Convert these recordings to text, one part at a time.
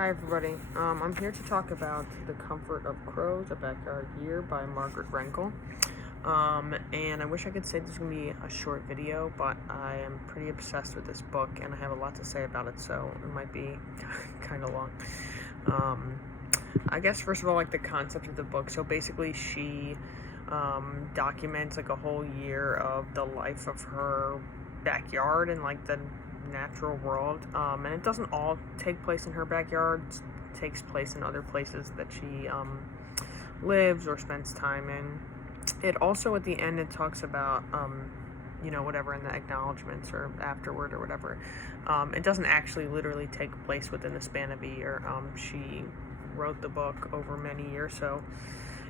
Hi everybody, I'm here to talk about The Comfort of Crows, A Backyard Year by Margaret Renkl. And I wish I could say this is going to be a short video, but I am pretty obsessed with this book and I have a lot to say about it, so it might be kind of long. I guess first of all, like the concept of the book. So basically she documents like a whole year of the life of her backyard and like the natural world, and it doesn't all take place in her backyard. It takes place in other places that she lives or spends time in. It also at the end it talks about whatever in the acknowledgments or afterward or whatever. It doesn't actually literally take place within the span of a year. She wrote the book over many years, so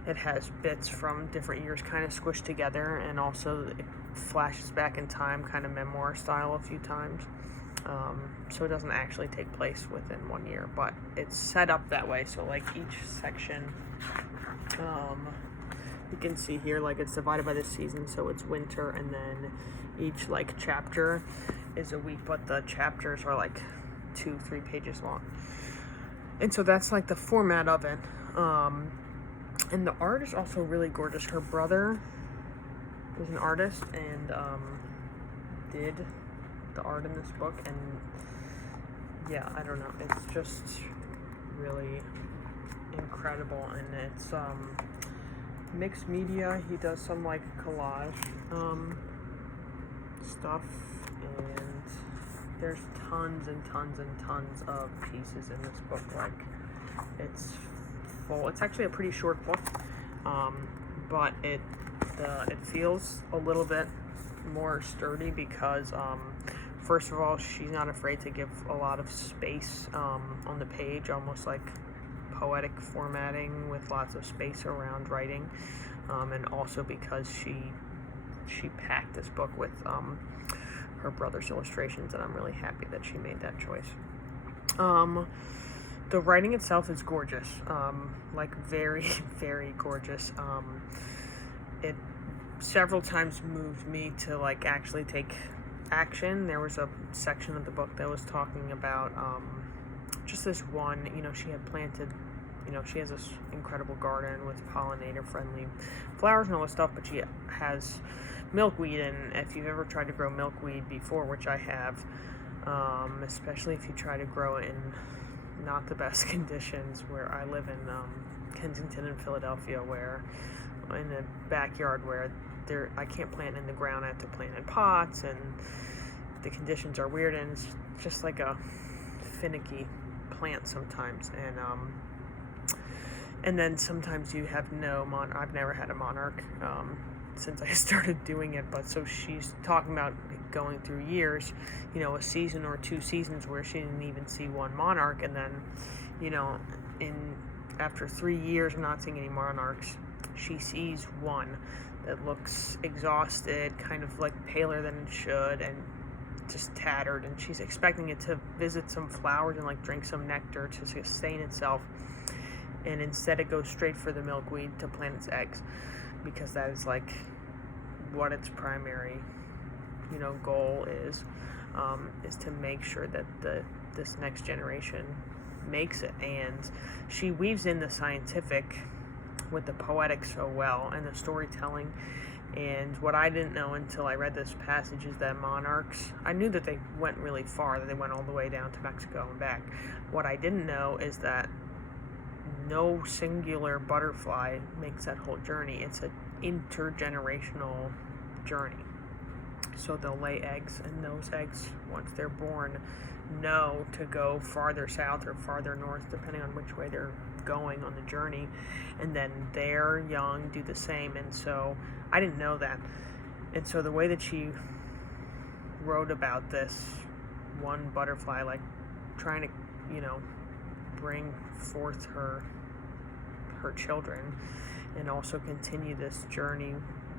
it has bits from different years kind of squished together, and also it flashes back in time, kind of memoir style, a few times. So it doesn't actually take place within 1 year, but it's set up that way. So like each section, you can see here, like it's divided by the season, so it's winter, and then each like chapter is a week, but the chapters are like 2-3 pages long. And so that's like the format of it. And the art is also really gorgeous. Her brother is an artist and did the art in this book, and yeah, I don't know, it's just really incredible. And it's mixed media. He does some like collage stuff, and there's tons and tons and tons of pieces in this book. Like it's full. It's actually a pretty short book, but it feels a little bit more sturdy because first of all, she's not afraid to give a lot of space on the page, almost like poetic formatting with lots of space around writing, and also because she packed this book with her brother's illustrations, and I'm really happy that she made that choice. The writing itself is gorgeous, like very, very gorgeous. It several times moved me to like actually take action. There was a section of the book that was talking about just this one, she had planted, she has this incredible garden with pollinator friendly flowers and all this stuff, but she has milkweed, and if you've ever tried to grow milkweed before, which I have, especially if you try to grow it in not the best conditions, where I live in Kensington and Philadelphia, where in the backyard where I can't plant in the ground, I have to plant in pots, and the conditions are weird, and it's just like a finicky plant sometimes, and then sometimes you have I've never had a monarch since I started doing it, but so she's talking about going through years, a season or 2 seasons where she didn't even see one monarch, and then, after 3 years of not seeing any monarchs, she sees one that looks exhausted, kind of like paler than it should, and just tattered, and she's expecting it to visit some flowers and like drink some nectar to sustain itself, and instead it goes straight for the milkweed to plant its eggs, because that is like what its primary goal is to make sure that this next generation makes it. And she weaves in the scientific with the poetic so well, and the storytelling. And what I didn't know until I read this passage is that monarchs, I knew that they went really far, that they went all the way down to Mexico and back. What I didn't know is that no singular butterfly makes that whole journey. It's an intergenerational journey. So they'll lay eggs, and those eggs, once they're born, know to go farther south or farther north, depending on which way they're going on the journey, and then their young do the same. And so I didn't know that, and so the way that she wrote about this one butterfly, like trying to bring forth her children and also continue this journey,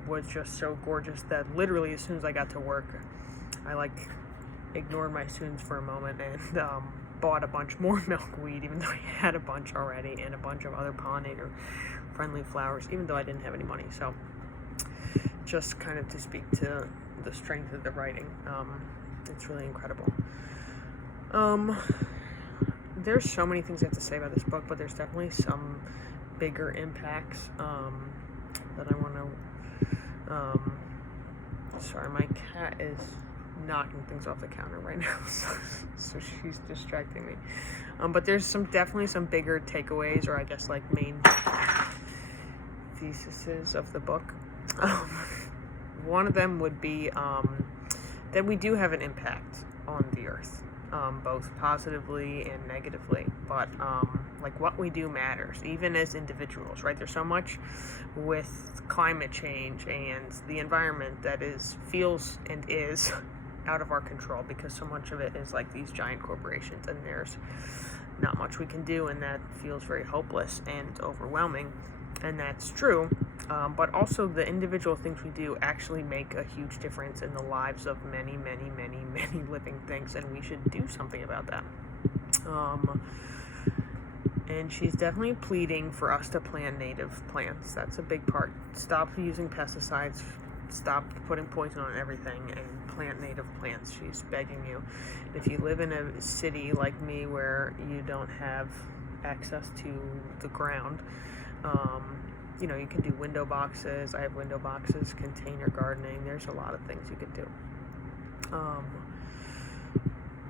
was just so gorgeous that literally as soon as I got to work, I like ignored my students for a moment and bought a bunch more milkweed, even though I had a bunch already, and a bunch of other pollinator friendly flowers, even though I didn't have any money. So just kind of to speak to the strength of the writing, it's really incredible. there's so many things I have to say about this book, but there's definitely some bigger impacts that I want to. Sorry, my cat is knocking things off the counter right now, so she's distracting me. But there's definitely some bigger takeaways, or I guess like main theses of the book. One of them would be that we do have an impact on the earth, both positively and negatively, but like what we do matters, even as individuals, right? There's so much with climate change and the environment that feels and is out of our control, because so much of it is like these giant corporations, and there's not much we can do, and that feels very hopeless and overwhelming. And that's true, but also the individual things we do actually make a huge difference in the lives of many, many, many, many living things, and we should do something about that. And she's definitely pleading for us to plant native plants. That's a big part. Stop using pesticides, stop putting poison on everything, and plant native plants. She's begging you. If you live in a city like me where you don't have access to the ground, you can do window boxes. I have window boxes, container gardening. There's a lot of things you could do.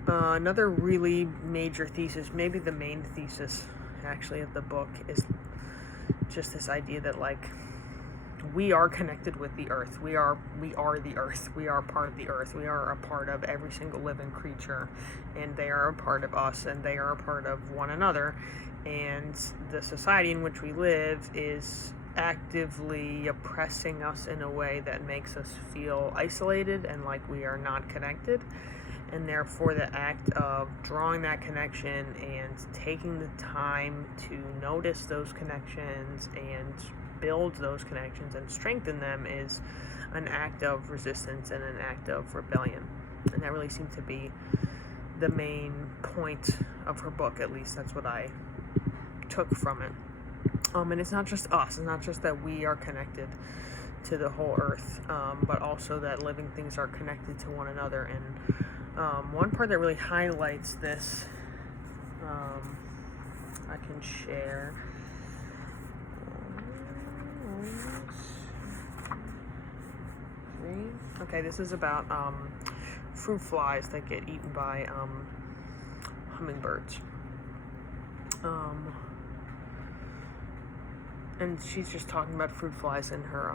Another really major thesis, maybe the main thesis actually of the book, is just this idea that like we are connected with the earth. We are the earth. We are part of the earth. We are a part of every single living creature, and they are a part of us, and they are a part of one another. And the society in which we live is actively oppressing us in a way that makes us feel isolated and like we are not connected. And therefore the act of drawing that connection and taking the time to notice those connections and build those connections and strengthen them is an act of resistance and an act of rebellion. And that really seemed to be the main point of her book. At least that's what I took from it. And it's not just us. It's not just that we are connected to the whole earth, but also that living things are connected to one another. And one part that really highlights this, I can share. Okay, this is about fruit flies that get eaten by hummingbirds. And she's just talking about fruit flies in her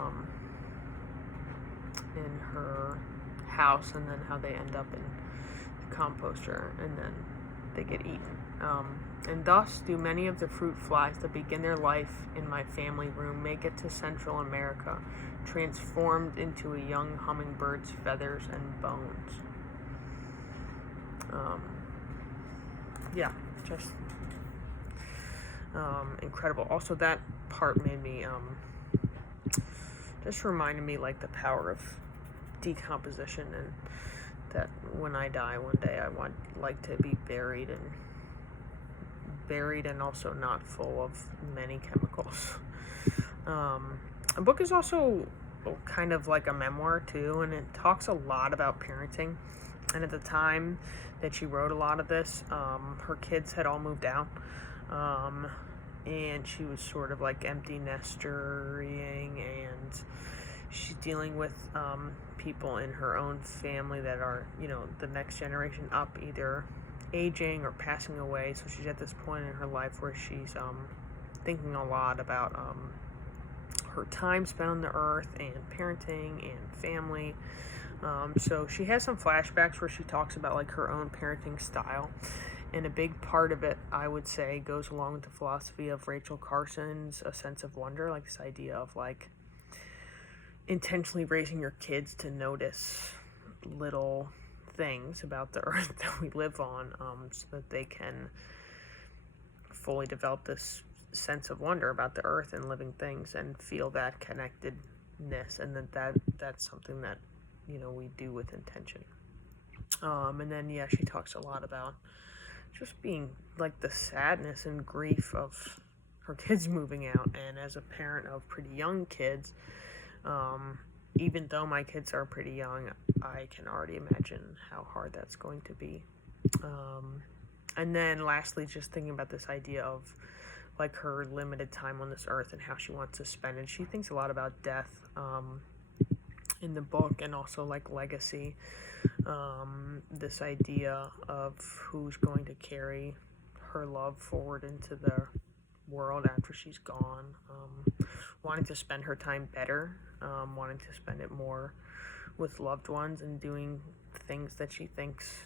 house, and then how they end up in the composter, and then they get eaten. And thus do many of the fruit flies that begin their life in my family room make it to Central America, transformed into a young hummingbird's feathers and bones. Just incredible. Also, that part made me just reminded me like the power of decomposition, and that when I die one day I want like to be buried and also not full of many chemicals. A book is also kind of like a memoir too, and it talks a lot about parenting. And at the time that she wrote a lot of this, her kids had all moved out, and she was sort of like empty nestering, and she's dealing with people in her own family that are, the next generation up, either aging or passing away. So she's at this point in her life where she's thinking a lot about her time spent on the earth and parenting and family. So she has some flashbacks where she talks about like her own parenting style, and a big part of it, I would say, goes along with the philosophy of Rachel Carson's A Sense of Wonder, like this idea of like intentionally raising your kids to notice little things about the earth that we live on, so that they can fully develop this sense of wonder about the earth and living things and feel that connectedness, and that's something that we do with intention. And then she talks a lot about just being like the sadness and grief of her kids moving out. And as a parent of pretty young kids, even though my kids are pretty young, I can already imagine how hard that's going to be. And then lastly, just thinking about this idea of like her limited time on this earth and how she wants to spend it. She thinks a lot about death in the book, and also like legacy. This idea of who's going to carry her love forward into the world after she's gone. Wanting to spend her time better, wanting to spend it more with loved ones and doing things that she thinks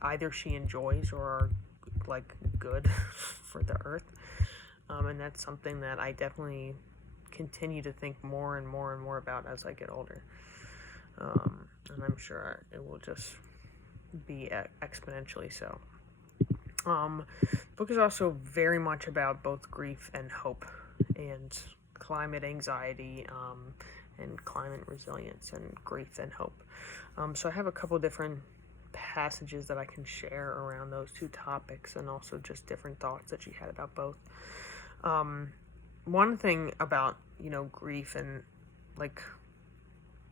either she enjoys or are like good for the earth. And that's something that I definitely continue to think more and more and more about as I get older. And I'm sure it will just be exponentially so. The book is also very much about both grief and hope, and climate anxiety, and climate resilience, and grief and hope. So I have a couple different passages that I can share around those two topics, and also just different thoughts that she had about both. One thing about, grief and like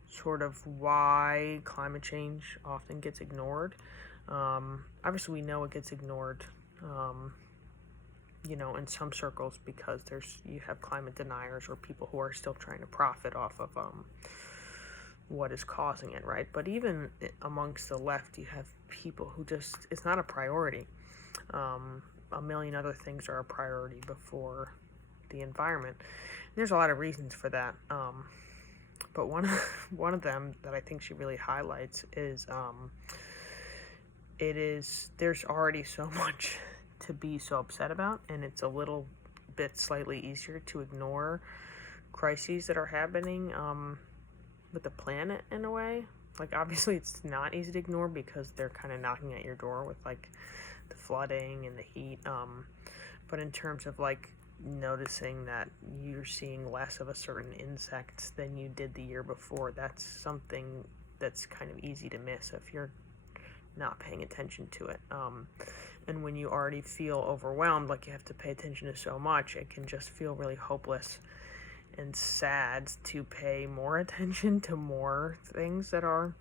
sort of why climate change often gets ignored. Obviously we know it gets ignored, in some circles, because you have climate deniers or people who are still trying to profit off of what is causing it, right? But even amongst the left, you have people who it's not a priority. A million other things are a priority before the environment. And there's a lot of reasons for that. But one of them that I think she really highlights is there's already so much to be so upset about, and it's a little bit slightly easier to ignore crises that are happening with the planet in a way. Like, obviously it's not easy to ignore because they're kind of knocking at your door with like the flooding and the heat, but in terms of like noticing that you're seeing less of a certain insect than you did the year before, that's something that's kind of easy to miss if you're not paying attention to it. And when you already feel overwhelmed, like you have to pay attention to so much, it can just feel really hopeless and sad to pay more attention to more things that are,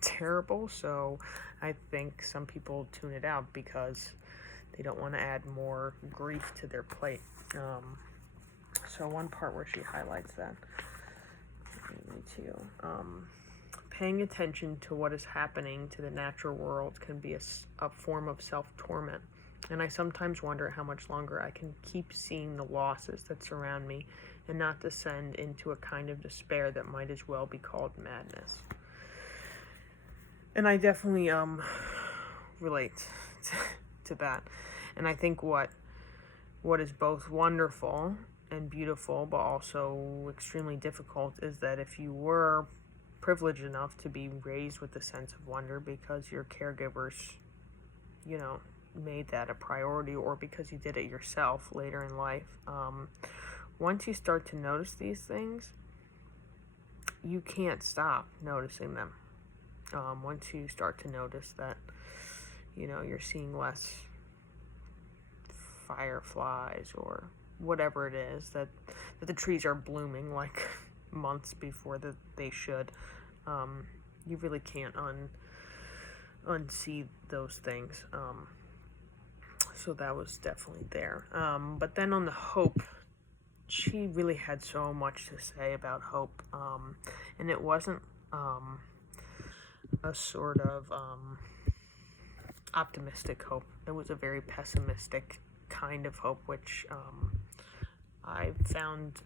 terrible. So I think some people tune it out because they don't want to add more grief to their plate. So one part where she highlights that, me too. Paying attention to what is happening to the natural world can be a form of self-torment. And I sometimes wonder how much longer I can keep seeing the losses that surround me and not descend into a kind of despair that might as well be called madness. And I definitely relate to that. And I think what is both wonderful and beautiful, but also extremely difficult, is that if you were privileged enough to be raised with a sense of wonder because your caregivers, made that a priority, or because you did it yourself later in life, once you start to notice these things, you can't stop noticing them. Once you start to notice that, you're seeing less fireflies or whatever it is, that the trees are blooming like months before they should, you really can't unsee those things. So that was definitely there. But then on the hope, she really had so much to say about hope, and it wasn't a sort of optimistic hope. It was a very pessimistic kind of hope, which I found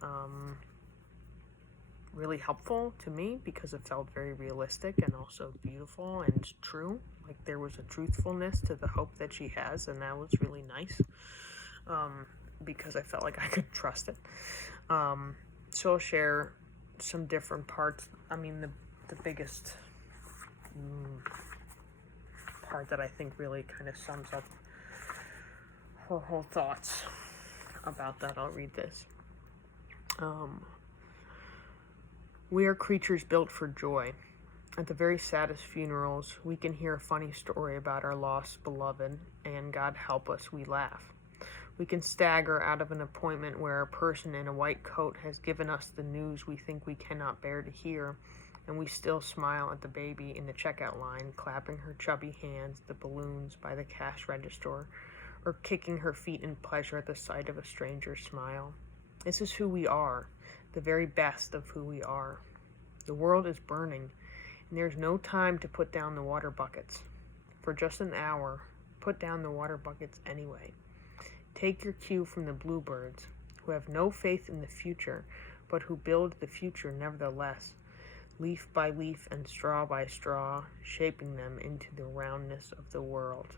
really helpful to me because it felt very realistic and also beautiful and true. Like, there was a truthfulness to the hope that she has, and that was really nice, because I felt like I could trust it. So I'll share some different parts. I mean, the biggest part that I think really kind of sums up her whole thoughts about that, I'll read this. We are creatures built for joy. At the very saddest funerals, we can hear a funny story about our lost beloved, and God help us, we laugh. We can stagger out of an appointment where a person in a white coat has given us the news we think we cannot bear to hear, and we still smile at the baby in the checkout line, clapping her chubby hands, the balloons by the cash register, or kicking her feet in pleasure at the sight of a stranger's smile. This is who we are, the very best of who we are. The world is burning, and there's no time to put down the water buckets. For just an hour, put down the water buckets anyway. Take your cue from the bluebirds, who have no faith in the future, but who build the future nevertheless, leaf by leaf and straw by straw, shaping them into the roundness of the world.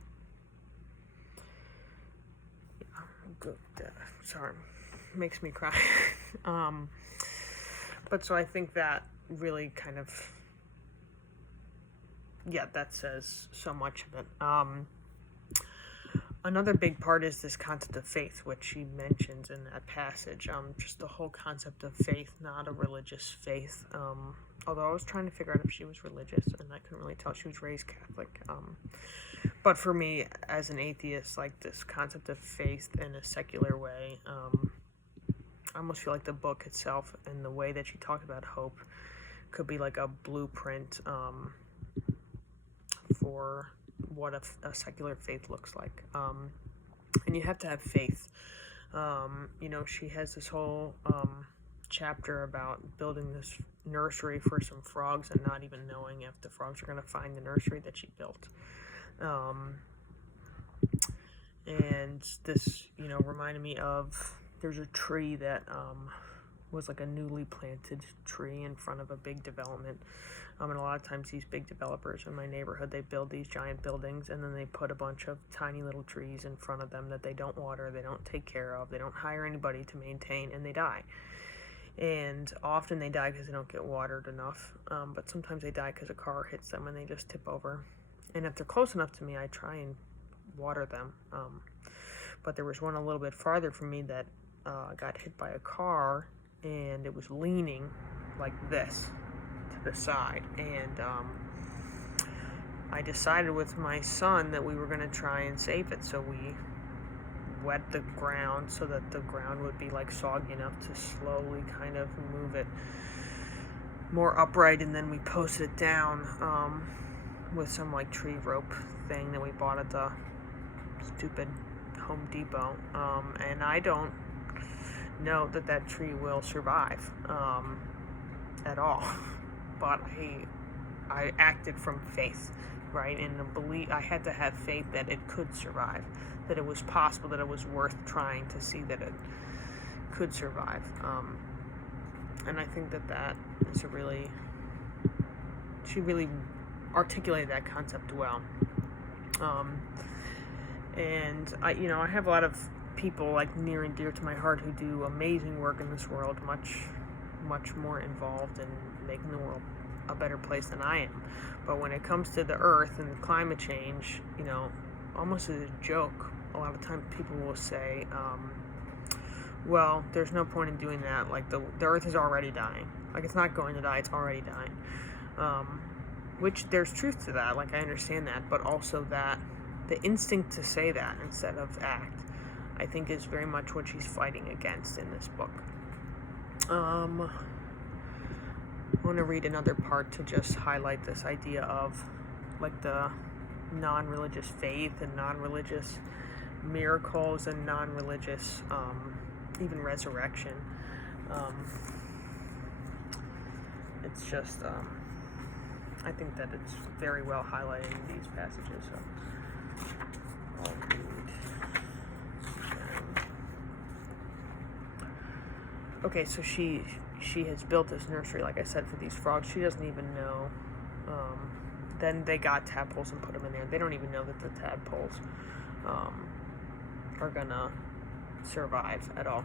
Good. Sorry, makes me cry. But so I think that really kind of, that says so much of it. Another big part is this concept of faith, which she mentions in that passage. Just the whole concept of faith, not a religious faith. Although I was trying to figure out if she was religious, and I couldn't really tell. She was raised Catholic. But for me, as an atheist, like this concept of faith in a secular way, I almost feel like the book itself and the way that she talked about hope could be like a blueprint for what a secular faith looks like. And you have to have faith. She has this whole chapter about building this nursery for some frogs and not even knowing if the frogs are going to find the nursery that she built. And this, reminded me of, there's a tree that was like a newly planted tree in front of a big development. And a lot of times these big developers in my neighborhood, they build these giant buildings and then they put a bunch of tiny little trees in front of them that they don't water, they don't take care of, they don't hire anybody to maintain, and they die. And often they die because they don't get watered enough, but sometimes they die because a car hits them and they just tip over. And if they're close enough to me, I try and water them. But there was one a little bit farther from me that got hit by a car, and it was leaning like this to the side. And I decided with my son that we were going to try and save it. So we wet the ground so that the ground would be like soggy enough to slowly kind of move it more upright, and then we posted it down with some like tree rope thing that we bought at the stupid Home Depot, and I don't know that tree will survive at all, but I acted from faith, right? And the belief, I had to have faith that it could survive, that it was possible, that it was worth trying to see that it could survive. And I think that is she really articulated that concept well. And I have a lot of people like near and dear to my heart who do amazing work in this world, much more involved in making the world a better place than I am. But when it comes to the earth and climate change, almost as a joke, a lot of times people will say, well, there's no point in doing that, like the earth is already dying, like it's not going to die, it's already dying. Which there's truth to that, like I understand that, but also that the instinct to say that instead of act, I think is very much what she's fighting against in this book. I want to read another part to just highlight this idea of like the non-religious faith and non-religious miracles and non-religious even resurrection. It's just I think that it's very well highlighted in these passages. So I'll read. Okay, so she has built this nursery, like I said, for these frogs. She doesn't even know. Then they got tadpoles and put them in there. They don't even know that the tadpoles are gonna survive at all.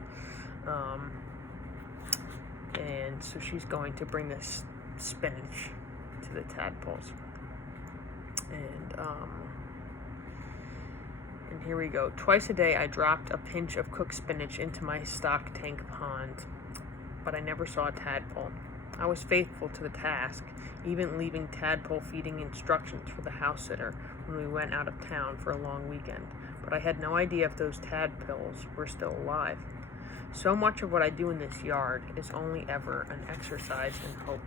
And so she's going to bring this spinach to the tadpoles. And here we go. Twice a day I dropped a pinch of cooked spinach into my stock tank pond, but I never saw a tadpole. I was faithful to the task, even leaving tadpole feeding instructions for the house sitter when we went out of town for a long weekend, but I had no idea if those tadpoles were still alive. So much of what I do in this yard is only ever an exercise in hope.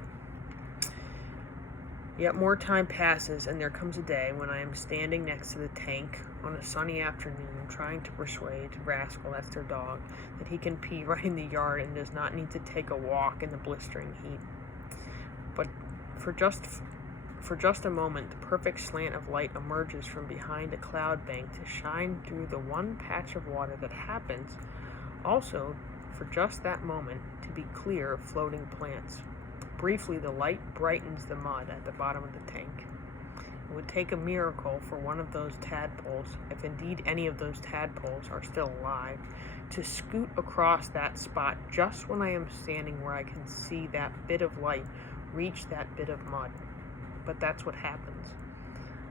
Yet more time passes, and there comes a day when I am standing next to the tank on a sunny afternoon, trying to persuade Rascal, that's their dog, that he can pee right in the yard and does not need to take a walk in the blistering heat. But for just a moment, the perfect slant of light emerges from behind a cloud bank to shine through the one patch of water that happens, also, for just that moment, to be clear of floating plants. Briefly, the light brightens the mud at the bottom of the tank. It would take a miracle for one of those tadpoles, if indeed any of those tadpoles are still alive, to scoot across that spot just when I am standing where I can see that bit of light reach that bit of mud. But that's what happens.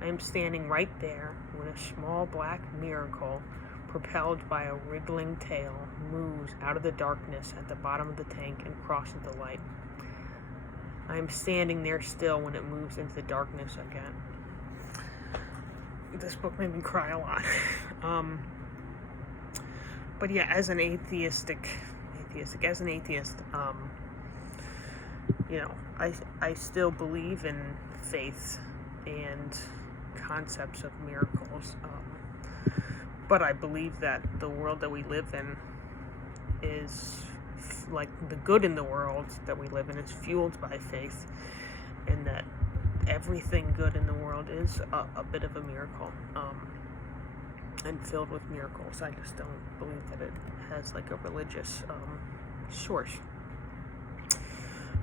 I am standing right there when a small black miracle, propelled by a wriggling tail, moves out of the darkness at the bottom of the tank and crosses the light. I am standing there still when it moves into the darkness again. This book made me cry a lot. But yeah, as an atheist, I still believe in faith and concepts of miracles. But I believe that the world that we live in is like the good in the world that we live in is fueled by faith, and that everything good in the world is a bit of a miracle, and filled with miracles. I just don't believe that it has like a religious source.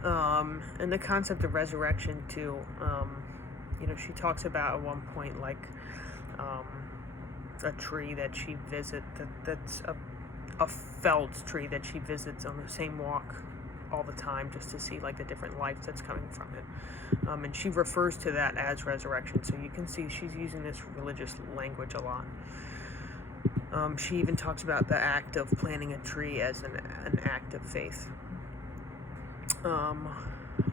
And the concept of resurrection too, she talks about at one point like a tree that she visits that's a felled tree that she visits on the same walk all the time, just to see like the different life that's coming from it, and she refers to that as resurrection, so you can see she's using this religious language a lot. She even talks about the act of planting a tree as an act of faith.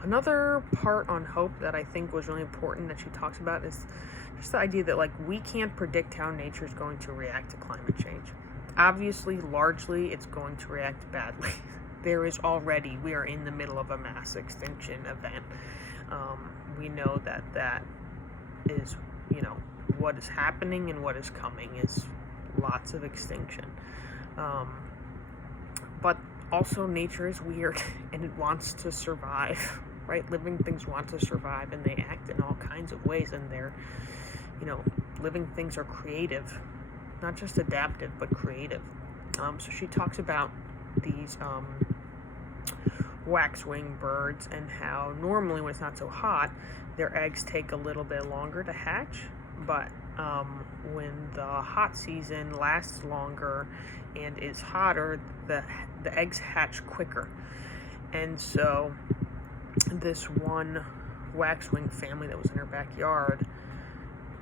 Another part on hope that I think was really important that she talks about is just the idea that like we can't predict how nature is going to react to climate change. Obviously, largely, it's going to react badly. We are in the middle of a mass extinction event. We know that is, what is happening and what is coming is lots of extinction. But also, nature is weird and it wants to survive, right? Living things want to survive and they act in all kinds of ways, and they're, living things are creative. Not just adaptive, but creative. So she talks about these waxwing birds and how normally when it's not so hot, their eggs take a little bit longer to hatch, but when the hot season lasts longer and is hotter, the eggs hatch quicker. And so this one waxwing family that was in her backyard,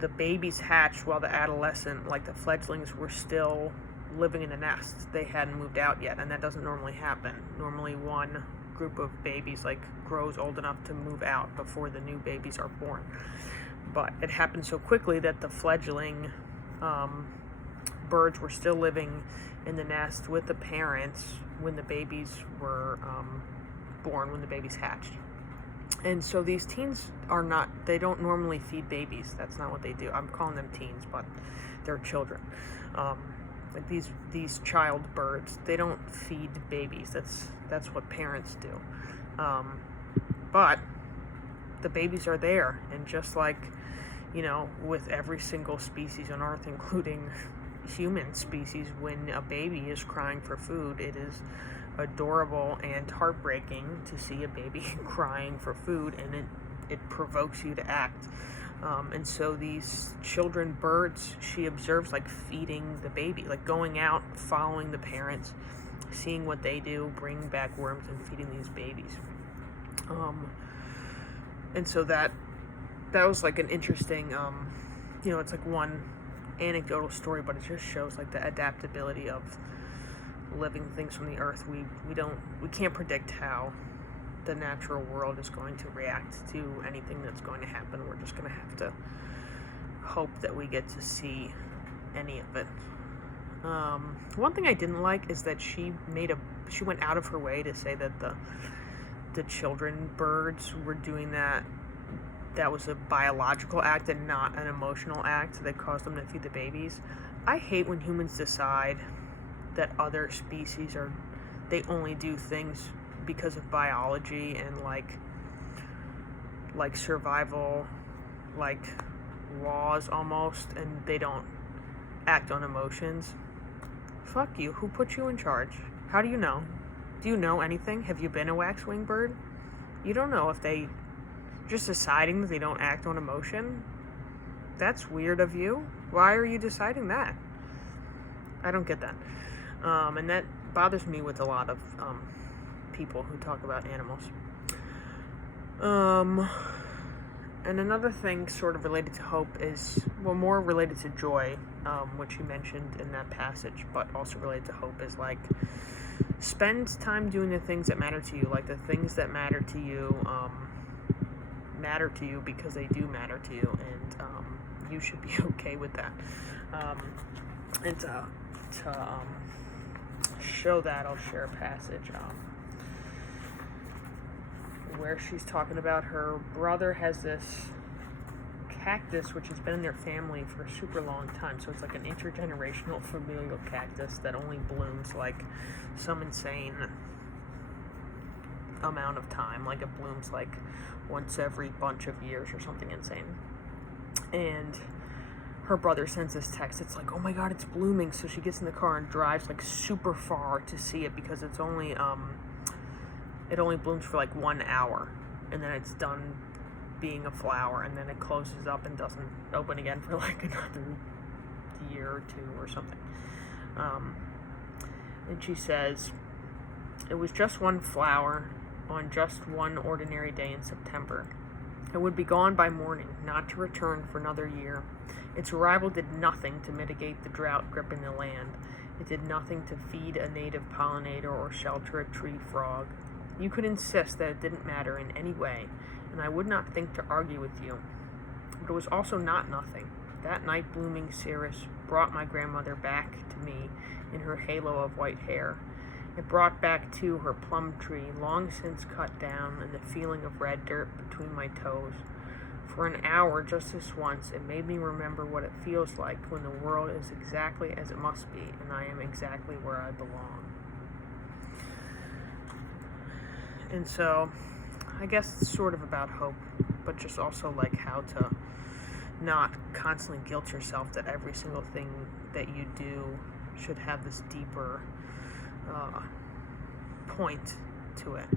the babies hatched while the the fledglings were still living in the nest. They hadn't moved out yet, and that doesn't normally happen. Normally one group of babies grows old enough to move out before the new babies are born. But it happened so quickly that the fledgling birds were still living in the nest with the parents when the babies were born, when the babies hatched. And so these teens they don't normally feed babies. That's not what they do. I'm calling them teens, but they're children. Like these child birds, they don't feed babies. That's what parents do. But the babies are there, and just like, with every single species on Earth, including human species, when a baby is crying for food, it is adorable and heartbreaking to see a baby crying for food, and it provokes you to act. And so these children birds, she observes feeding the baby, going out, following the parents, seeing what they do, bringing back worms and feeding these babies. And so that was an interesting, it's one anecdotal story, but it just shows the adaptability of living things from the earth. We can't predict how the natural world is going to react to anything that's going to happen. We're just going to have to hope that we get to see any of it. One thing I didn't like is that she went out of her way to say that the children birds were doing that that was a biological act and not an emotional act that caused them to feed the babies. I hate when humans decide that other species they only do things because of biology and like survival, like laws almost, and they don't act on emotions. Fuck you. Who put you in charge? How do you know? Do you know anything? Have you been a waxwing bird? You don't know if they just deciding that they don't act on emotion. That's weird of you. Why are you deciding that? I don't get that. And that bothers me with a lot of people who talk about animals. And another thing sort of related to hope is, well, more related to joy, which you mentioned in that passage, but also related to hope is like, spend time doing the things that matter to you. Like the things that matter to you because they do matter to you, and you should be okay with that. And to show that, I'll share a passage where she's talking about her brother has this cactus which has been in their family for a super long time. So it's like an intergenerational familial cactus that only blooms like some insane amount of time. Like it blooms like once every bunch of years or something insane. And her brother sends this text. It's like, oh my god, it's blooming. So she gets in the car and drives like super far to see it because it's only it only blooms for like 1 hour, and then it's done being a flower, and then it closes up and doesn't open again for like another year or two or something. And she says, it was just one flower on just one ordinary day in September. It would be gone by morning, not to return for another year. Its arrival did nothing to mitigate the drought gripping the land. It did nothing to feed a native pollinator or shelter a tree frog. You could insist that it didn't matter in any way, and I would not think to argue with you. But it was also not nothing. That night blooming Ceres brought my grandmother back to me in her halo of white hair. It brought back, too, her plum tree, long since cut down, and the feeling of red dirt between my toes. For an hour, just this once, it made me remember what it feels like when the world is exactly as it must be, and I am exactly where I belong. And so, I guess it's sort of about hope, but just also like how to not constantly guilt yourself that every single thing that you do should have this deeper point to it.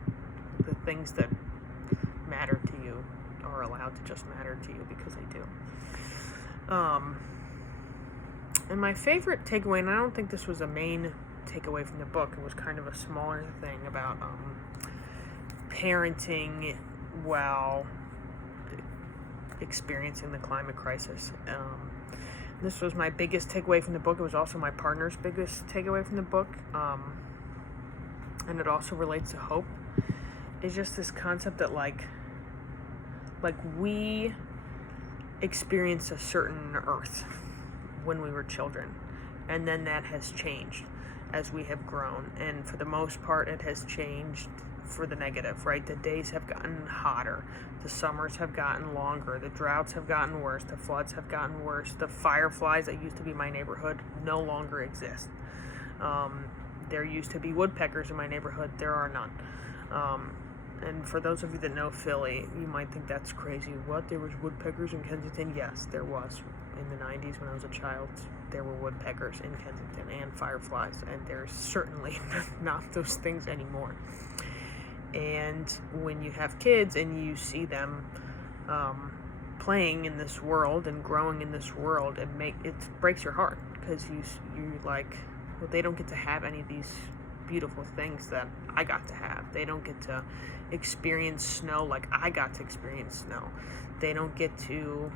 The things that matter to you are allowed to just matter to you because they do. And my favorite takeaway, and I don't think this was a main takeaway from the book, it was kind of a smaller thing about parenting while experiencing the climate crisis. This was my biggest takeaway from the book. It was also my partner's biggest takeaway from the book. And it also relates to hope. It's just this concept that like we experienced a certain earth when we were children, and then that has changed as we have grown, and for the most part it has changed for the negative, right? The days have gotten hotter, the summers have gotten longer, the droughts have gotten worse, the floods have gotten worse, the fireflies that used to be my neighborhood no longer exist. There used to be woodpeckers in my neighborhood, there are none. And for those of you that know Philly, you might think that's crazy. What? There was woodpeckers in Kensington? Yes, there was. In the 90s when I was a child, there were woodpeckers in Kensington and fireflies, and there's certainly not those things anymore. And when you have kids and you see them playing in this world and growing in this world, it breaks your heart, because you're like, well, they don't get to have any of these beautiful things that I got to have. They don't get to experience snow like I got to experience snow. They don't get to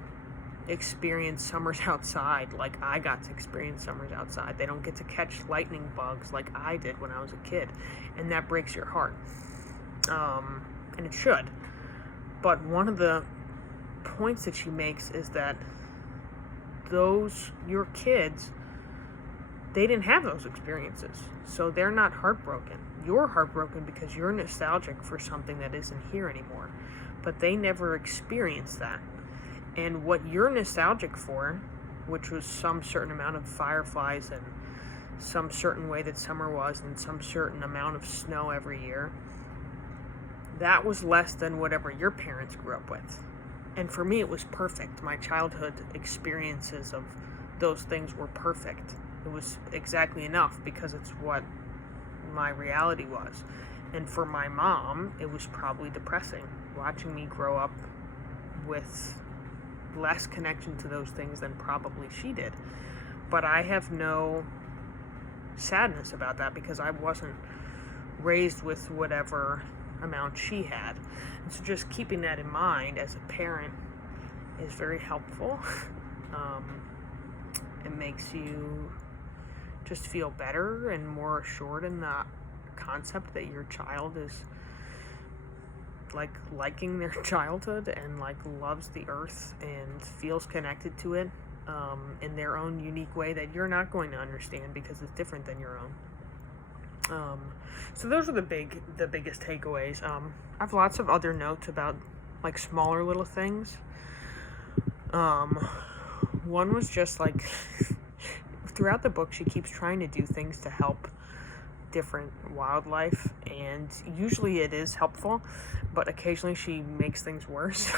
experience summers outside like I got to experience summers outside. They don't get to catch lightning bugs like I did when I was a kid, and that breaks your heart. And it should. But one of the points that she makes is that your kids, they didn't have those experiences, so they're not heartbroken. You're heartbroken because you're nostalgic for something that isn't here anymore. but they never experienced that. And what you're nostalgic for, which was some certain amount of fireflies and some certain way that summer was and some certain amount of snow every year, that was less than whatever your parents grew up with. And for me, it was perfect. My childhood experiences of those things were perfect. It was exactly enough because it's what my reality was. And for my mom, it was probably depressing watching me grow up with less connection to those things than probably she did. But I have no sadness about that because I wasn't raised with whatever amount she had. And so just keeping that in mind as a parent is very helpful. It makes you just feel better and more assured in the concept that your child is like liking their childhood and like loves the earth and feels connected to it in their own unique way that you're not going to understand because it's different than your own. So those are the biggest takeaways. I have lots of other notes about like smaller little things. One was just like throughout the book she keeps trying to do things to help different wildlife, and usually it is helpful, but occasionally she makes things worse.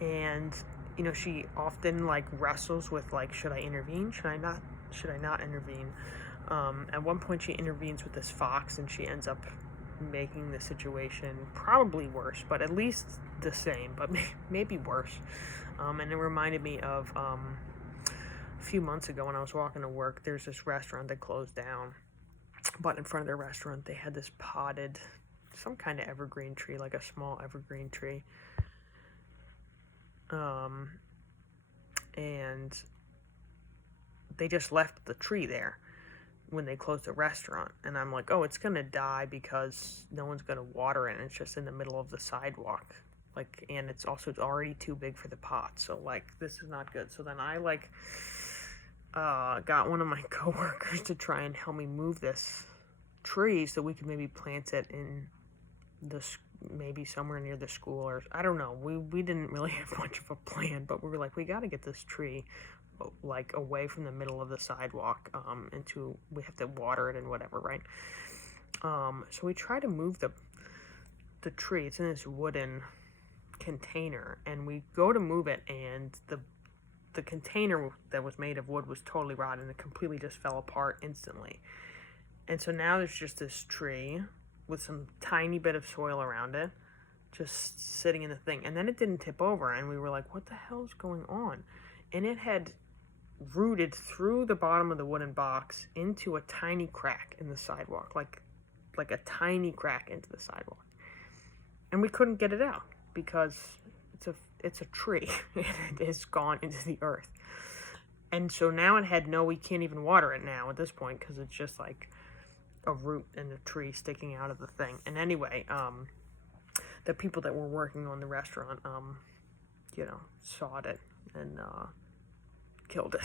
And you know, she often like wrestles with like, should I intervene, should I not intervene. At one point she intervenes with this fox and she ends up making the situation probably worse, but at least the same, but maybe worse. And it reminded me of a few months ago when I was walking to work. There's this restaurant that closed down, but in front of their restaurant they had this potted, some kind of evergreen tree, like a small evergreen tree. And they just left the tree there when they closed the restaurant. And I'm like, oh, it's gonna die because no one's gonna water it, and it's just in the middle of the sidewalk. Like, and it's also already too big for the pot, so like this is not good. So then I like got one of my coworkers to try and help me move this tree so we could maybe plant it in this, maybe somewhere near the school, or I don't know. We didn't really have much of a plan, but we were like, we got to get this tree like away from the middle of the sidewalk, into, we have to water it and whatever, right? So we try to move the tree. It's in this wooden container, and we go to move it, and the container that was made of wood was totally rotten, and it completely just fell apart instantly. And so now there's just this tree with some tiny bit of soil around it, just sitting in the thing. And then it didn't tip over, and we were like, what the hell is going on? And it had rooted through the bottom of the wooden box into a tiny crack in the sidewalk, like a tiny crack into the sidewalk. And we couldn't get it out because it's a tree. It has gone into the earth. And so now it had we can't even water it now at this point because it's just like a root and a tree sticking out of the thing. And anyway, the people that were working on the restaurant, sawed it and killed it.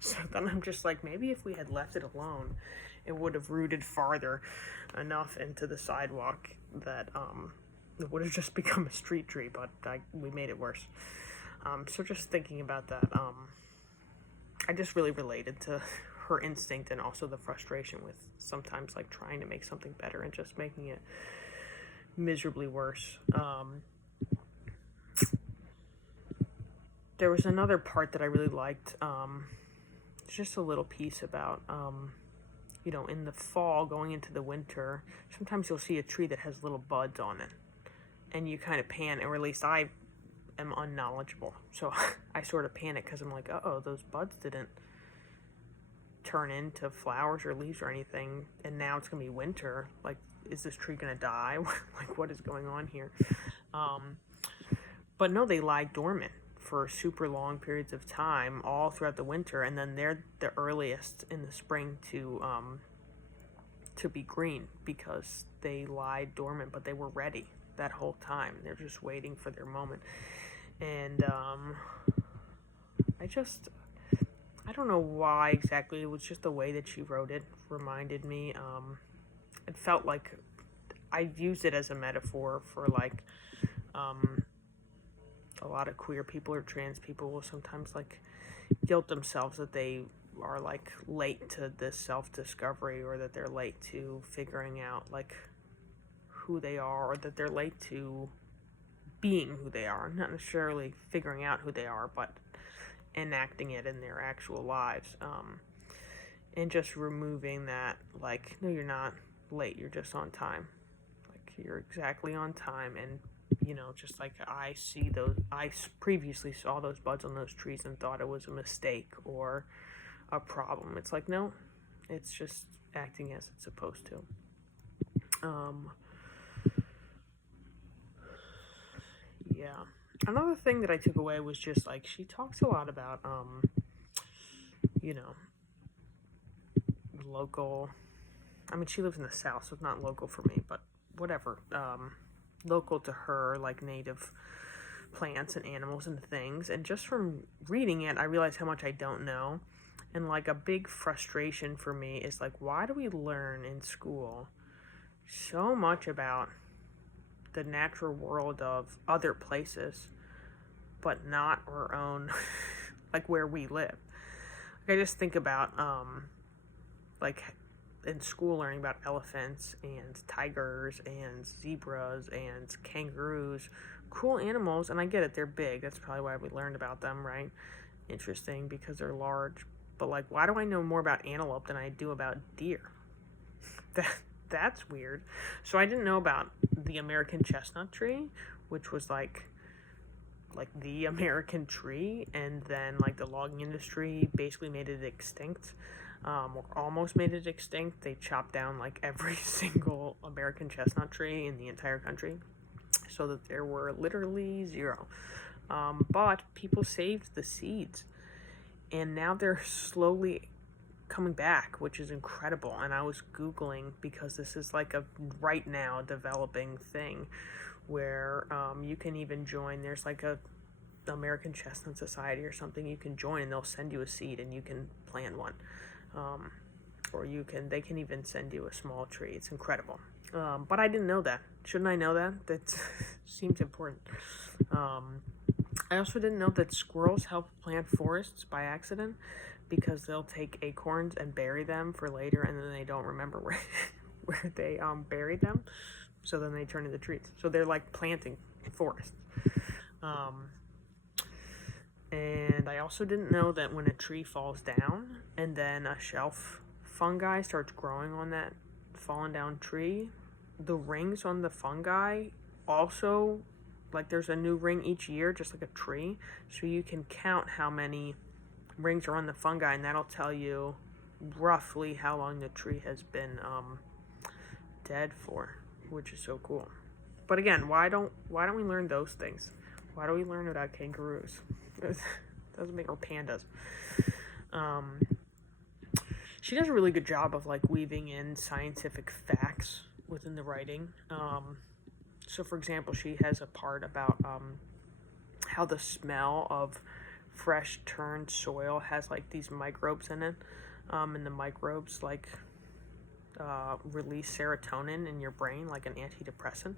So then I'm just like, maybe if we had left it alone, it would have rooted farther enough into the sidewalk that it would have just become a street tree, but we made it worse. So just thinking about that, I just really related to her instinct and also the frustration with sometimes like trying to make something better and just making it miserably worse. There was another part that I really liked. It's just a little piece about, in the fall going into the winter, sometimes you'll see a tree that has little buds on it. And you kind of panic, or at least I am unknowledgeable. So I sort of panic because I'm like, uh-oh, those buds didn't turn into flowers or leaves or anything. And now it's going to be winter. Like, is this tree going to die? Like, what is going on here? But no, they lie dormant for super long periods of time all throughout the winter. And then they're the earliest in the spring to be green because they lie dormant, but they were ready that whole time. They're just waiting for their moment. And I don't know why exactly. It was just the way that she wrote it reminded me. It felt like I used it as a metaphor for like A lot of queer people or trans people will sometimes like guilt themselves that they are like late to this self-discovery, or that they're late to figuring out like who they are, or that they're late to being who they are, not necessarily figuring out who they are, but enacting it in their actual lives. And just removing that, like, no, you're not late, you're just on time. Like, you're exactly on time. And, just like I previously saw those buds on those trees and thought it was a mistake or a problem. It's like, no, it's just acting as it's supposed to. Yeah. Another thing that I took away was just like she talks a lot about local. I mean, she lives in the South, so it's not local for me, but whatever. Local to her, like native plants and animals and things. And just from reading it, I realized how much I don't know. And like a big frustration for me is like, why do we learn in school so much about the natural world of other places, but not our own, like where we live? Like, I just think about, like in school, learning about elephants and tigers and zebras and kangaroos, cool animals, and I get it, they're big. That's probably why we learned about them, right? Interesting, because they're large. But like, why do I know more about antelope than I do about deer? That's weird. So I didn't know about the American chestnut tree, which was like the American tree, and then like the logging industry basically made it extinct, or almost made it extinct. They chopped down like every single American chestnut tree in the entire country, so that there were literally zero. But people saved the seeds, and now they're slowly coming back, which is incredible. And I was Googling, because this is like a right now developing thing where you can even join. There's like a American Chestnut Society or something you can join, and they'll send you a seed and you can plant one. Or they can even send you a small tree. It's incredible. But I didn't know that. Shouldn't I know that? That seems important. I also didn't know that squirrels help plant forests by accident, because they'll take acorns and bury them for later, and then they don't remember where they buried them, so then they turn into trees. So they're like planting forests. And I also didn't know that when a tree falls down and then a shelf fungi starts growing on that fallen down tree, the rings on the fungi also, like, there's a new ring each year, just like a tree. So you can count how many rings are on the fungi, and that'll tell you roughly how long the tree has been dead for, which is so cool. But again, why don't we learn those things? Why do we learn about kangaroos? Doesn't make, or pandas. She does a really good job of like weaving in scientific facts within the writing. So for example, she has a part about how the smell of fresh turned soil has like these microbes in it, and the microbes like release serotonin in your brain, like an antidepressant.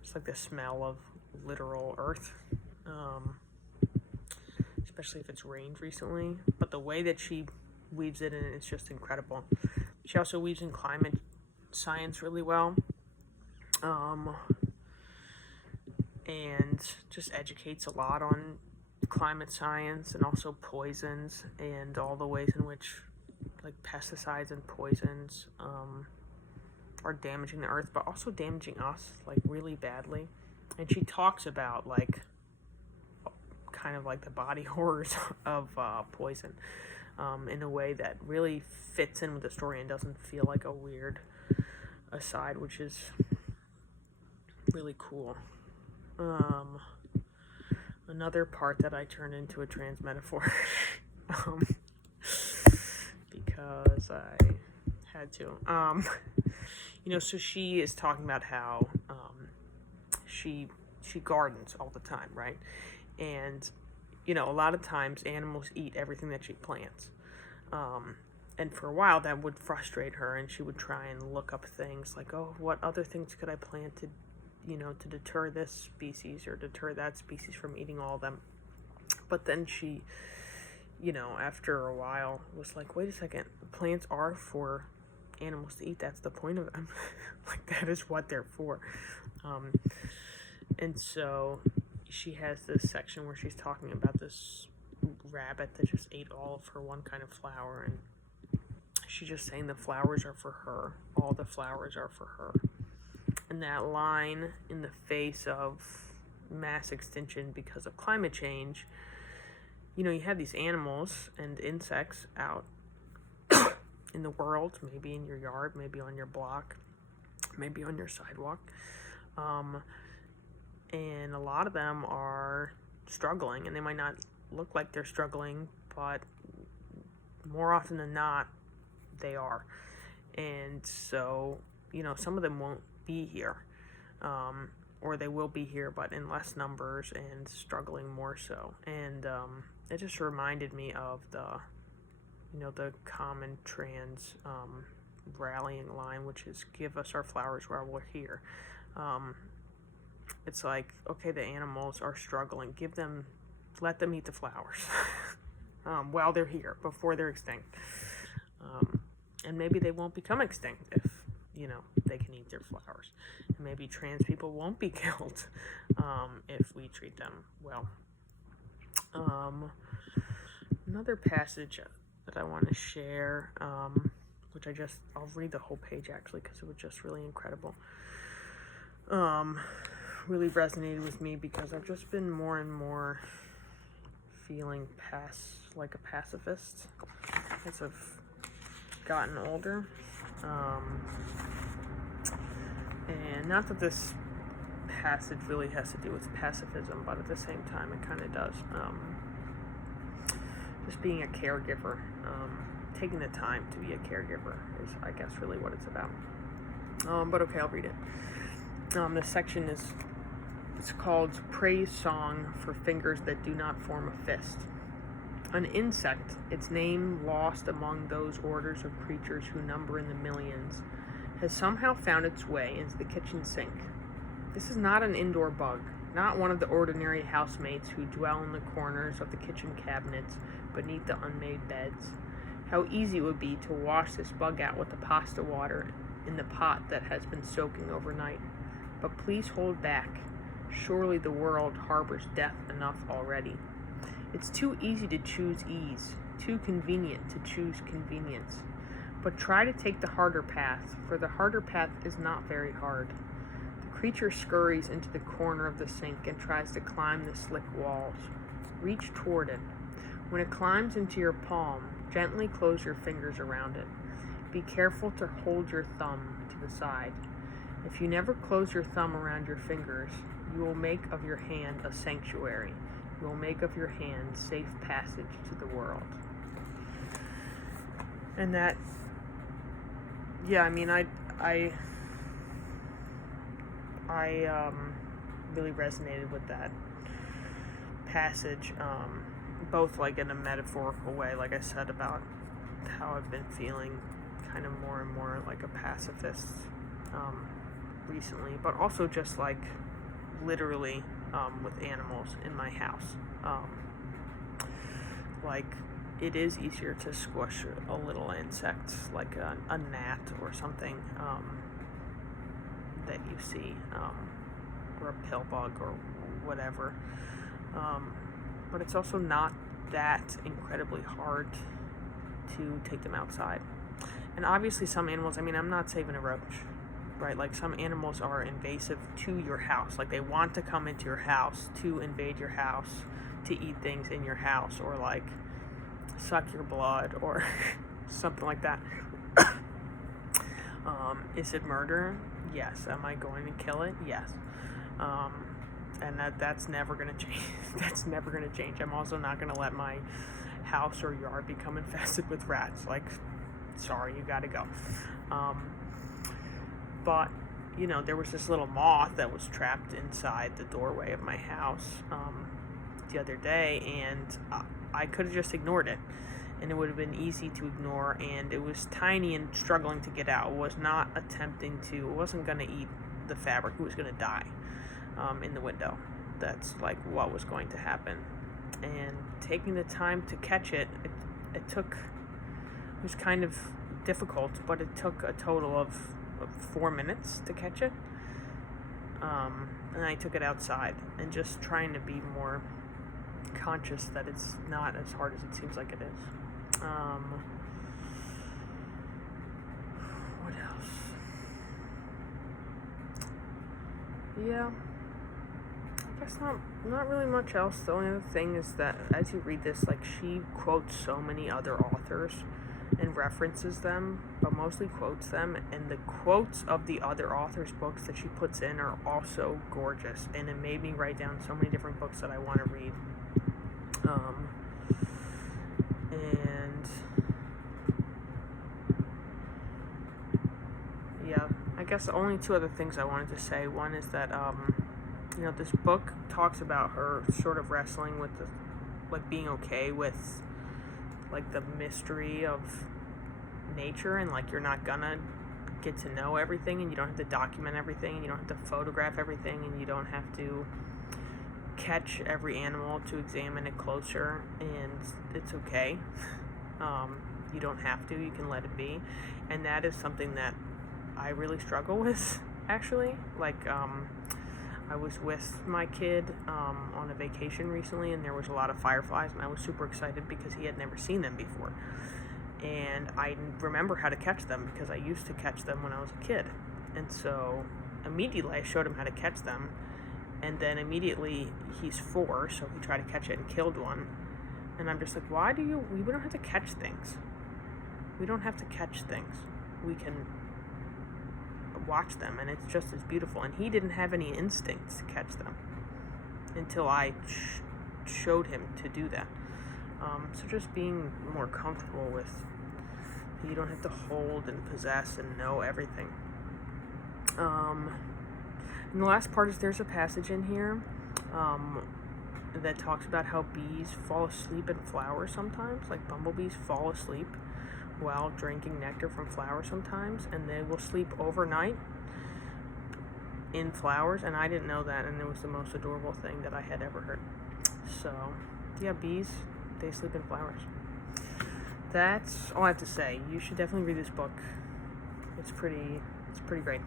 It's like the smell of literal earth, especially if it's rained recently. But the way that she weaves it in, it's just incredible. She also weaves in climate science really well, and just educates a lot on climate science, and also poisons and all the ways in which like pesticides and poisons are damaging the earth, but also damaging us like really badly. And she talks about like kind of like the body horrors of poison in a way that really fits in with the story and doesn't feel like a weird aside, which is really cool. Another part that I turned into a trans metaphor because I had to. So she is talking about how she gardens all the time, right? And a lot of times animals eat everything that she plants. And for a while that would frustrate her, and she would try and look up things like, oh, what other things could I plant to to deter this species or deter that species from eating all of them. But then she, after a while was like, wait a second, plants are for animals to eat. That's the point of them. Like, that is what they're for. And so she has this section where she's talking about this rabbit that just ate all of her one kind of flower, and she's just saying the flowers are for her. All the flowers are for her. And that line, in the face of mass extinction because of climate change, you have these animals and insects out in the world, maybe in your yard, maybe on your block, maybe on your sidewalk. And a lot of them are struggling, and they might not look like they're struggling, but more often than not, they are. And so, some of them won't be here, or they will be here, but in less numbers and struggling more so. And it just reminded me of the common trans rallying line, which is give us our flowers while we're here. It's like, okay, the animals are struggling. Let them eat the flowers while they're here, before they're extinct. And maybe they won't become extinct if, they can eat their flowers. And maybe trans people won't be killed if we treat them well. Another passage that I want to share, which I'll read the whole page actually, because it was just really incredible. Really resonated with me because I've just been more and more feeling like a pacifist as I've gotten older. And not that this passage really has to do with pacifism, but at the same time it kind of does. Just being a caregiver, taking the time to be a caregiver is, I guess, really what it's about. But okay, I'll read it. This section it's called Praise Song for Fingers That Do Not Form a Fist. An insect, its name lost among those orders of creatures who number in the millions, has somehow found its way into the kitchen sink. This is not an indoor bug, not one of the ordinary housemates who dwell in the corners of the kitchen cabinets beneath the unmade beds. How easy it would be to wash this bug out with the pasta water in the pot that has been soaking overnight. But please hold back. Surely the world harbors death enough already. It's too easy to choose ease, too convenient to choose convenience. But try to take the harder path, for the harder path is not very hard. The creature scurries into the corner of the sink and tries to climb the slick walls. Reach toward it. When it climbs into your palm, gently close your fingers around it. Be careful to hold your thumb to the side. If you never close your thumb around your fingers, you will make of your hand a sanctuary. You will make of your hand safe passage to the world. And that, I really resonated with that passage, both like in a metaphorical way, like I said, about how I've been feeling kind of more and more like a pacifist recently, but also just like literally with animals in my house. Like, it is easier to squish a little insect like a gnat or something that you see, or a pill bug or whatever, but it's also not that incredibly hard to take them outside. And obviously some animals, I'm not saving a roach, right? Like, some animals are invasive to your house. Like, they want to come into your house, to invade your house, to eat things in your house, or like suck your blood or something like that. Is it murder? Yes. Am I going to kill it? Yes. And that's never going to change. That's never going to change. I'm also not going to let my house or yard become infested with rats. Like, sorry, you got to go. But, there was this little moth that was trapped inside the doorway of my house the other day, and I could have just ignored it, and it would have been easy to ignore, and it was tiny and struggling to get out. It was not attempting to, it wasn't going to eat the fabric, it was going to die. in the window. That's like what was going to happen. And taking the time to catch it, it was kind of difficult, but it took a total of 4 minutes to catch it. And I took it outside, and just trying to be more conscious that it's not as hard as it seems like it is. What else? Yeah, I guess not really much else. The only other thing is that as you read this, like, she quotes so many other authors and references them, but mostly quotes them, and the quotes of the other authors' books that she puts in are also gorgeous, and it made me write down so many different books that I want to read. And yeah, I guess the only two other things I wanted to say. One is that this book talks about her sort of wrestling with being okay with like the mystery of nature, and like you're not gonna get to know everything, and you don't have to document everything, and you don't have to photograph everything, and you don't have to catch every animal to examine it closer, and it's okay. You don't have to, you can let it be. And that is something that I really struggle with, actually. Like, I was with my kid on a vacation recently, and there was a lot of fireflies, and I was super excited because he had never seen them before. And I remember how to catch them because I used to catch them when I was a kid. And so immediately I showed him how to catch them, and then immediately he's 4, so he tried to catch it and killed one. And I'm just like, we don't have to catch things. We don't have to catch things. We can watch them, and it's just as beautiful. And he didn't have any instincts to catch them until I showed him to do that. So just being more comfortable with, you don't have to hold and possess and know everything. And the last part is there's a passage in here that talks about how bees fall asleep in flowers sometimes. Like bumblebees fall asleep while drinking nectar from flowers sometimes, and they will sleep overnight in flowers, and I didn't know that, and it was the most adorable thing that I had ever heard. So yeah, bees, they sleep in flowers. That's all I have to say. You should definitely read this book. It's pretty great.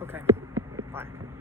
Okay, bye.